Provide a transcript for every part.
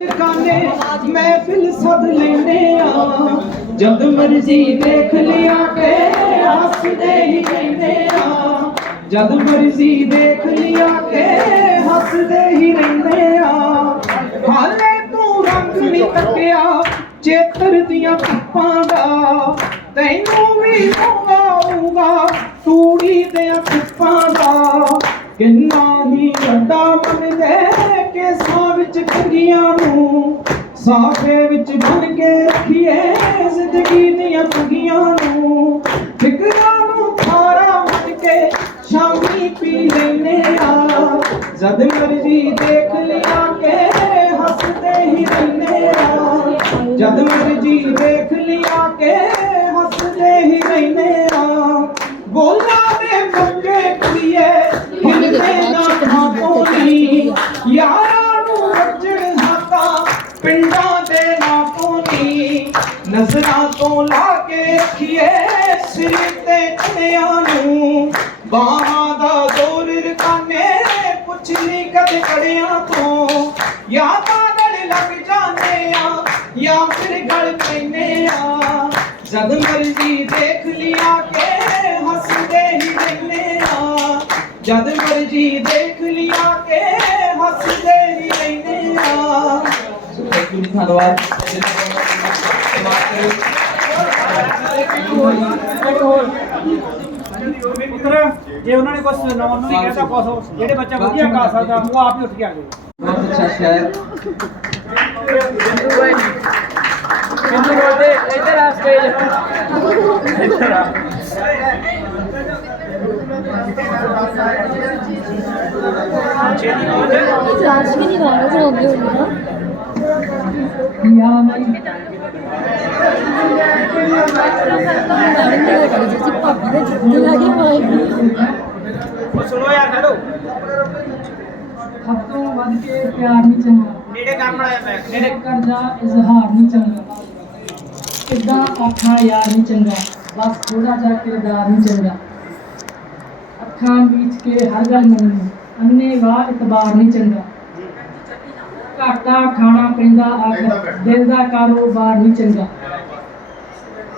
ਕਾਨੇ ਮਹਿਫਿਲ ਸਦ ਲੈਂਦੇ ਆ ਜਦ ਮਰਜ਼ੀ ਦੇਖ ਲਿਆ ਕੇ ਹੱਸਦੇ ਹੀ ਰਹਿੰਦੇ ਆ ਜਦ ਮਰਜ਼ੀ ਦੇਖ ਲਿਆ ਕੇ ਹੱਸਦੇ ਹੀ ਰਹਿੰਦੇ ਆ ਹਾਲੇ ਤੂੰ ਰੰਗ ਨਹੀਂ ਤੱਕਿਆ ਚੇਤਰ ਦੀਆਂ ਧੁੱਪਾਂ ਦਾ ਤੈਨੂੰ ਵੀ ਆਊਗਾ ਤੂੜੀ ਦੇ ਪਿੱਪਾਂ ਦਾ ਕਿੰਨਾ ਹੀ ਵੱਡਾ ਮਨ ਦੇ ਕੇਸਾਂ ਵਿੱਚ ਕੰਗੀਆਂ ਨੂੰ ਸਾਫੇ ਵਿੱਚ ਬਨ ਕੇ ਰੱਖੀਏ ਜ਼ਿੰਦਗੀ ਦੀਆਂ ਤੁਗੀਆਂ ਨੂੰ। ਫਿਕਰਾਂ ਨੂੰ ਖਾਰਾ ਮਨ ਕੇ ਸ਼ਾਮੀ ਪੀ ਲੈਨੇ ਆ। ਜਦ ਮਰਜ਼ੀ ਦੇਖ ਲਿਆ ਕੇ ਹੱਸਦੇ ਹੀ ਰਹਿੰਦੇ ਆ। ਜਦ ਮਰਜ਼ੀ ਦੇਖ ਲਿਆ ਕੇ ਹੱਸਦੇ ਹੀ ਰਹਿੰਦੇ ਆ। ਬੋਲਾ ਦੇ ਮੰਗੇ ਕੁੜੀਏ ਹਿਲਦੇ ਨਾ ਖਾਤੋਂ ਨੀ ਯਾਰਾਂ ਨੂੰ ਵੱਜਣ ਹਾਤਾ ਪਿੰਡਾਂ ਦੇ ਨਾ ਕੋਨੀ ਨਜ਼ਰਾਂ ਤੋਂ ਲਾ ਕੇ ਰੱਖੀਏ ਸਿਰ ਤੇ ਚੜਿਆਂ ਨੂੰ ਬਾਹਾਂ ਦਾ ਜ਼ੋਰ ਰਕਾਨੇ ਪੁੱਛ ਲਈ ਕਦੇ ਕੜਿਆਂ ਤੋਂ ਜਾਂ ਪਾਗਲ ਲੱਗ ਜਾਂਦੇ ਆ ਜਾਂ ਫਿਰ ਗਲ ਪੈਨੇ ਆ ਜਦ ਮਰਜ਼ੀ ਦੇਖ ਲਿਆ ਕੇ ਹੱਸਦੇ ਹੀ ਰਹਿੰਦੇ ਆ ਜਦ ਮਰਜ਼ੀ ਦੇਖ ਲਿਆ ਕੇ ਹੱਸਦੇ ਹੀ ਰਹਿੰਦੇ ਆ। ਧੰਨਵਾਦ ਪੁੱਤਰ ਜੇ ਉਹਨਾਂ ਨੇ ਕੁਝ ਸੁਣਾਉਣ ਨੂੰ ਨਹੀਂ ਕਹਿੰਦਾ ਕੁਛ ਜਿਹੜੇ ਬੱਚਾ ਵਧੀਆ ਗਾ ਸਕਦਾ ਉਹ ਆਪ ਹੀ ਉੱਠ ਕੇ ਆ ਜਾਓ ਬਹੁਤ ਅੱਛਾ ਸ਼ਾਇਰ ਕਿੰਨੂੰ ਬੋਲਦੇ ਇੱਧਰ ਆ ਸਟੇਜ ਇੱਧਰ ਆ ਛੇਤੀ ਵੀ ਨਹੀਂ ਗਾਣਾ ਸੁਣਾਉਂਦੇ ਹੁੰਦੇ ਨਾ ਯਾ ਮੈਂ ਸੁਣੋ ਯਾਰ ਹੈਲੋ ਸਭ ਤੋਂ ਵੱਧ ਕੇ ਪਿਆਰ ਨਹੀਂ ਚੰਗਾ ਨੇੜੇ ਕਰ ਬਣਾਇਆ ਬੈਗ ਨੇੜੇ ਕਰਦਾ ਇਜ਼ਹਾਰ ਨਹੀਂ ਚੰਗਾ। ਕਿੱਦਾਂ ਆਖਾਂ ਯਾਰ ਨਹੀਂ ਚੰਗਾ। ਬਸ ਥੋੜਾ ਜਿਹਾ ਕਿਰਦਾਰ ਨਹੀਂ ਚੰਗਾ। ਅੱਖਾਂ ਵਿੱਚ ਕੇ ਹਰ ਗੱਲ ਮੰਨਣੀ, ਅੰਨੇ ਵਾਹ ਇਤਬਾਰ ਨਹੀਂ ਚੰਗਾ। ਘਾਟਾ ਖਾਣਾ ਪੈਂਦਾ ਆਖਰ ਦਿਲ ਦਾ ਕਾਰੋਬਾਰ ਨਹੀਂ ਚੰਗਾ।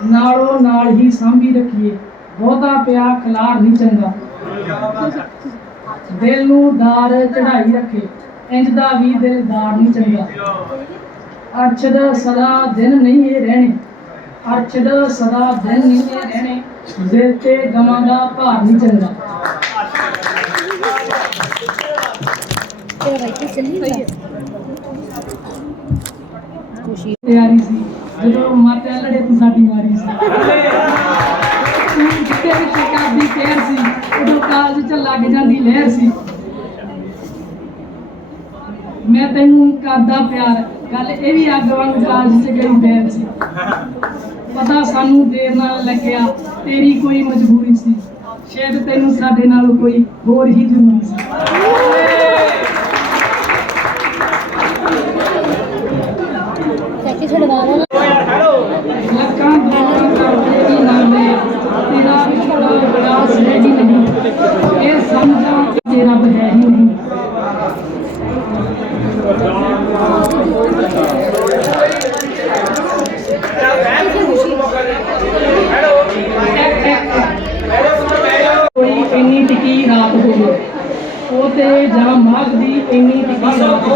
ਨਾਲੋਂ ਨਾਲ ਹੀ ਸਾਂਭੀ ਰੱਖੀਏ, ਬਹੁਤਾ ਪਿਆ ਖਲਾਰ ਨਹੀਂ ਚੰਗਾ। ਦਿਲ ਨੂੰ ਦਾਰ ਚੜਾਈ ਰੱਖੇ, ਇੰਜ ਦਾ ਵੀ ਦਿਲ ਦਿਲਦਾਰ ਨਹੀਂ ਚੰਗਾ। ਅਰਸ਼ਦ ਸਦਾ ਦਿਨ ਨਹੀਂ ਇਹ ਰਹਿਣੇ, ਅਰਸ਼ਦ ਸਦਾ ਦਿਨ ਨਹੀਂ ਇਹ ਰਹਿਣੇ। ਦਿਲ ਤੇ ਗਮਾਂ ਦਾ ਭਾਰ ਨਹੀਂ ਚੰਗਾ ਤੇਰਾ ਭਾਈ ਤੇ ਚੱਲੀ ਹੋਈ ਖੁਸ਼ੀ ਤਿਆਰੀ ਸੀ। ਜਦੋਂ ਮਾਤਾ ਲੜੇ ਤੂੰ ਸਾਡੀ ਵਾਰੀ ਸੀ। ਤੂੰ ਜਿੱਤੇ ਵੀ ਸ਼ਿਕਾਬੀ ਕਹਿਰ ਸੀ ਉਦੋਂ ਕਾਲਜ ਚ ਲੱਗ ਜਾਂਦੀ ਲਹਿਰ ਸੀ। ਮੈਂ ਤੈਨੂੰ ਕਰਦਾ ਪਿਆਰ। ਗੱਲ ਇਹ ਵੀ ਅੱਗ ਵਾਂਗ ਕਾਲਜ ਚ ਗਈ ਬੈਰ ਸੀ। ਪਤਾ ਸਾਨੂੰ ਦੇਰ ਨਾਲ ਲੱਗਿਆ, ਤੇਰੀ ਕੋਈ ਮਜਬੂਰੀ ਸੀ। ਸ਼ਾਇਦ ਤੈਨੂੰ ਸਾਡੇ ਨਾਲ ਕੋਈ ਹੋਰ ਹੀ ਜ਼ਰੂਰੀ ਸੀ ਚੱਕੀ ਛੜਵਾ ਲਾ ਓ ਯਾਰ ਹੈਲੋ ਲੱਕਾਂ ਦੁਆਵਾਂ ਕਰਦੇ ਹੀ ਨਾਲੇ ਤੇਰਾ ਵਿਛੋੜਾ ਬੜਾ ਸਹਿਜ ਹੀ ਨਹੀਂ ਇਹ ਸਮਝਾਂ ਕਿ ਤੇਰਾ ਹੈ ਹੀ ਨਹੀਂ ਹੈਲੋ ਕੋਈ ਇੰਨੀ ਟਿੱਕੀ ਰਾਤ ਹੋਵੇ ਉਹ ਤੇ ਜਾਂ ਮਾਘ ਦੀ ਇੰਨੀ ਟਿੱਕੀ ਬਸ ਰਾਤ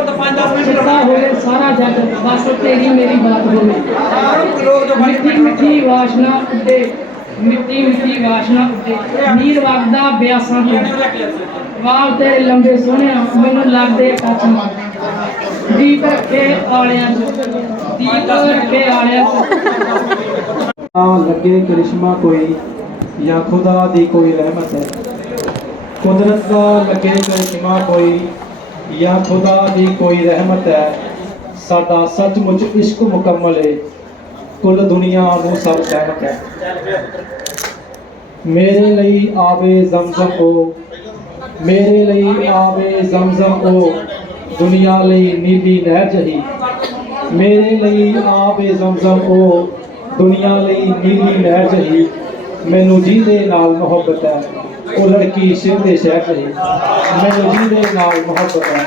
ਮਿੰਟ ਹੀ ਪੁੱਤਰ ਤਾਂ 5-10 ਮਿੰਟ ਚਿੱਤਾ ਹੋਵੇ ਸਾਰਾ ਜੱਗ ਬਸ ਤੇਰੀ ਮੇਰੀ ਬਾਤ ਹੋਵੇ। ਲੋਕ ਜੋ ਮਿੱਠੀ ਮਿੱਠੀ ਵਾਸ਼ਨਾ ਉੱਤੇ ਮਿੱਠੀ ਮਿੱਠੀ ਵਾਸ਼ਨਾ ਉੱਤੇ। ਨੀਰ ਵਗਦਾ ਬਿਆਸਾਂ ਤੋਂ। ਵਾਲ ਤੇਰੇ ਲੰਬੇ ਸੋਹਣਿਆ ਮੈਨੂੰ ਲੱਗਦੇ ਕੱਚ ਦੀਪ ਰੱਖੇ ਆਲਿਆਂ ਚ ਦੀਪ ਰੱਖੇ ਆਲਿਆਂ ਚ ਆ ਲੱਗੇ ਕਰਿਸ਼ਮਾ ਕੋਈ ਜਾਂ ਖੁਦਾ ਦੀ ਕੋਈ ਰਹਿਮਤ ਹੈ। ਕੁਦਰਤ ਦਾ ਲੱਗੇ ਕਰਿਸ਼ਮਾ ਕੋਈ ਜਾਂ ਖੁਦਾ ਦੀ ਕੋਈ ਰਹਿਮਤ ਹੈ ਸਾਡਾ ਸੱਚਮੁੱਚ ਇਸ਼ਕ ਮੁਕੰਮਲ ਹੈ ਕੁੱਲ ਦੁਨੀਆ ਨੂੰ ਸਭ ਸਹਿਮਤ ਹੈ ਮੇਰੇ ਲਈ ਆਵੇ ਜ਼ਮਜ਼ਮ ਉਹ ਮੇਰੇ ਲਈ ਆਵੇ ਜ਼ਮਜ਼ਮ ਉਹ ਦੁਨੀਆ ਲਈ ਨੀਲੀ ਨਹਿਰ ਜਹੀ ਮੇਰੇ ਲਈ ਆਵੇ ਜ਼ਮਜ਼ਮ ਉਹ ਦੁਨੀਆ ਲਈ ਨੀਲੀ ਨਹਿਰ ਜਹੀ ਮੈਨੂੰ ਜਿਹਦੇ ਨਾਲ ਮੁਹੱਬਤ ਹੈ, ਉਹ ਲੜਕੀ ਸਿਰ ਦੇ ਸ਼ਹਿਰ ਰਹੀ ਮੈਨੂੰ ਜਿਹਦੇ ਨਾਲ ਮੁਹੱਬਤ ਹੈ,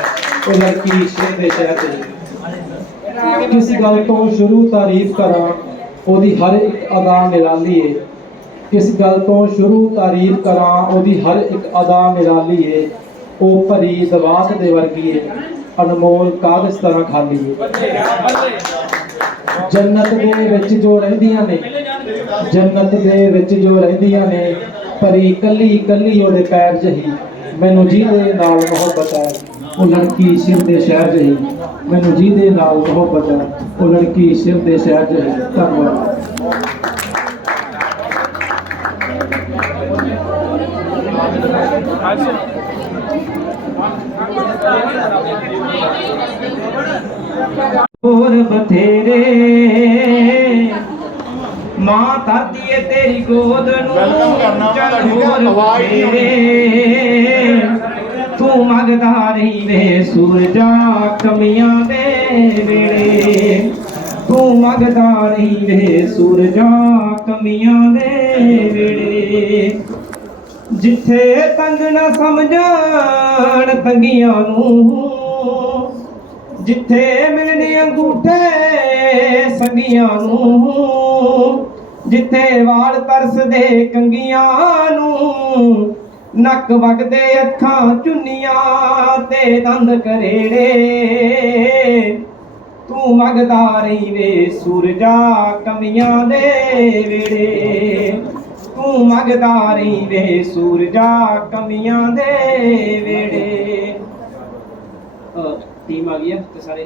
ਉਹ ਲੜਕੀ ਸਿਰ ਦੇ ਸ਼ਹਿਰ ਰਹੀ ਕਿਸ ਗੱਲ ਤੋਂ ਸ਼ੁਰੂ ਤਾਰੀਫ ਕਰਾਂ, ਉਹਦੀ ਹਰ ਇੱਕ ਅਦਾ ਨਿਰਾਲੀ ਏ ਕਿਸ ਗੱਲ ਤੋਂ ਸ਼ੁਰੂ ਤਾਰੀਫ ਕਰਾਂ, ਉਹਦੀ ਹਰ ਇੱਕ ਅਦਾ ਨਿਰਾਲੀ ਏ ਉਹ ਭਰੀ ਦਵਾਤ ਦੇ ਵਰਗੀ ਏ ਅਨਮੋਲ ਕਾਗਜ਼ ਤਰ੍ਹਾਂ ਖਾਲੀ ਏ ਜੰਨਤ ਦੇ ਵਿੱਚ ਜੋ ਰਹਿੰਦੀਆਂ ਨੇ ਜੰਨਤ ਦੇ ਵਿੱਚ ਜੋ ਰਹਿੰਦੀਆਂ ਨੇ ਪਰੀ ਕੱਲੀ ਕੱਲੀ ਉਹਦੇ ਪੈਰ ਜਹੀ। ਮੈਨੂੰ ਜਿਹਦੇ ਨਾਲ ਮੁਹੱਬਤ ਹੈ, ਉਹ ਲੜਕੀ ਸਿਰ ਦੇ ਸ਼ਹਿਰ ਜਹੀ। ਮੈਨੂੰ ਜਿਹਦੇ ਨਾਲ ਮੁਹੱਬਤ ਹੈ, ਉਹ ਲੜਕੀ ਸਿਰ ਦੇ ਸ਼ਹਿਰ ਜਹੀ। ਧੰਨਵਾਦ। ਹੋਰ ਬਥੇਰੇ ਮਾਂ ਧਰਤੀ ਏ ਤੇਰੀ ਗੋਦ ਨੂੰ Welcome ਕਰਨਾ ਚੱਲ ਠੀਕ? ਹੋਰ ਆਵਾਜ਼ ਨਹੀਂ ਬਥੇਰੇ ਤੂੰ ਮੰਗਦਾ ਰਹੀ ਵੇ ਸੂਰਜਾ ਕਮੀਆਂ ਦੇ ਵੇਲੇ ਤੂੰ ਮੰਗਦਾ ਰਹੀ ਵੇ ਸੂਰਜਾ ਕਮੀਆਂ ਦੇ ਵੇਲੇ ਜਿੱਥੇ ਤੰਗ ਨਾ ਸਮਝਣ ਤੰਗੀਆਂ ਨੂੰ ਜਿੱਥੇ ਮਿਲਣੇ ਅੰਗੂਠੇ ਸੰਗੀਆਂ ਨੂੰ ਜਿੱਥੇ ਵਾਲ ਤਰਸਦੇ ਕੰਗੀਆਂ ਨੂੰ ਨੱਕ ਵਗਦੇ ਅੱਖਾਂ ਚੁੰਨੀਆਂ ਤੇ ਦੰਦ ਕਰੇੜੇ। ਤੂੰ ਮੰਗਦਾ ਰਹੀ ਵੇ ਸੂਰਜਾ ਕਮੀਆਂ ਦੇ ਵੇੜੇ। ਤੂੰ ਮੰਗਦਾ ਰਹੀ ਵੇ ਸੂਰਜਾ ਕਮੀਆਂ ਦੇ ਵੇੜੇ। ਟੀਮ ਆ ਗਈ ਹੈ ਤੇ ਸਾਰੇ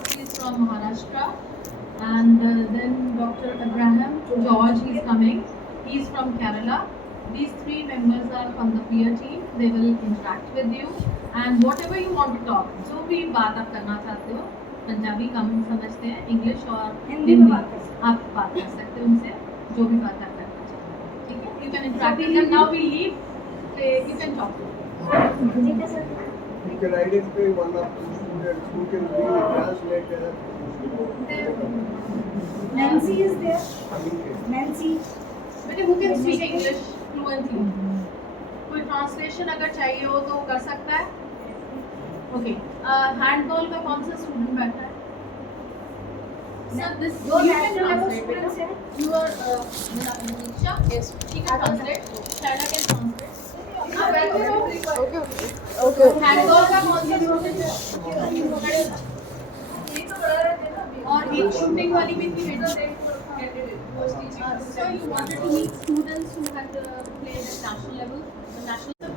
from Maharashtra, and uh, then Dr. Abraham George is coming, he is from Kerala. These three members are from the peer team. They will interact with you, and whatever you want to talk, जो भी बात आप करना चाहते हो, पंजाबी कम समझते हैं, English और हिंदी में बात आप बात कर सकते हो उनसे जो भी बात आप करना चाहते हो ठीक है you can interact with them now we leave you can talk You can identify one of the students who can be a translator. Nancy is there. Nancy. बेटे who can speak english fluently कोई translation अगर चाहिए हो तो कर सकता है okay handball का कौन सा स्टूडेंट बैठा है सर दिस दो you can national level translate students बेटा. हैं. You are uh, Nisha yes she can translate Shaila can translate हाँ बैठे रहो ओके और एक शूटिंग वाली भी थी बेटा So you wanted to meet students who had uh, played at national level, the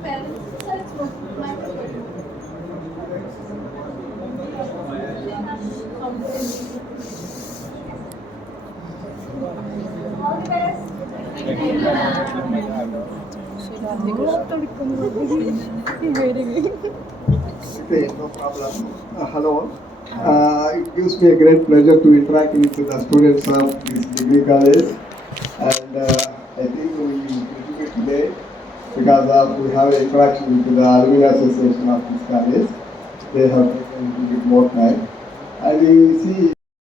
No problem. Uh, hello. Uh, it gives me a great pleasure to interact with the students of this degree college. And uh, I think we will continue today because uh, we have an interaction with the alumni association of this college. They have taken a little bit more time. And you see